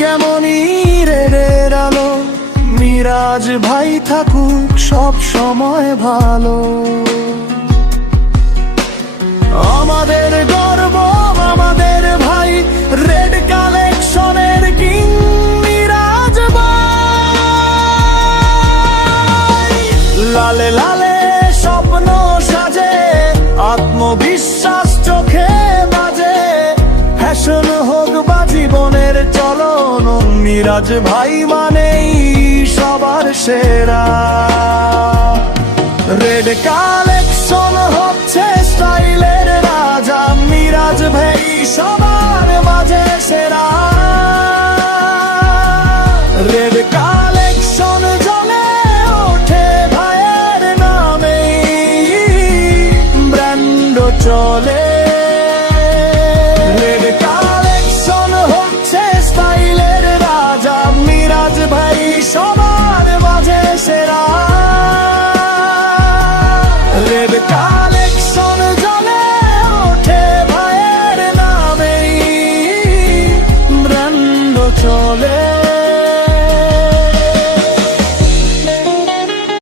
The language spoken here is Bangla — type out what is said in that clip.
কেমনই রেডের আলো, মিরাজ ভাই থাকুক সব সময় ভালো। আমাদের গর্ব আমাদের ভাই, রেড কালেকশনের কিং মিরাজ ভাই। লালে লালে স্বপ্ন সাজে, আত্মবিশ্বাস চোখে বাজে, ফ্যাশন হোক বা জীবনের চলন, মিরাজ ভাই মানেই সবার সেরা। রেড কালেকশন হচ্ছে স্টাইলের রাজা, মিরাজ ভাই সবার মাঝে সেরা। রেড কালেকশন জ্বলে ওঠে ভাইয়ের নামে, ব্র্যান্ড চলে। রেড কালেকশন হচ্ছে স্টাইলের রাজা, মিরাজ ভাই সবার মাঝে সেরা। রেড কালেকশন জ্বলে ওঠে ভাইয়ের নামে, ব্র্যান্ড চলে।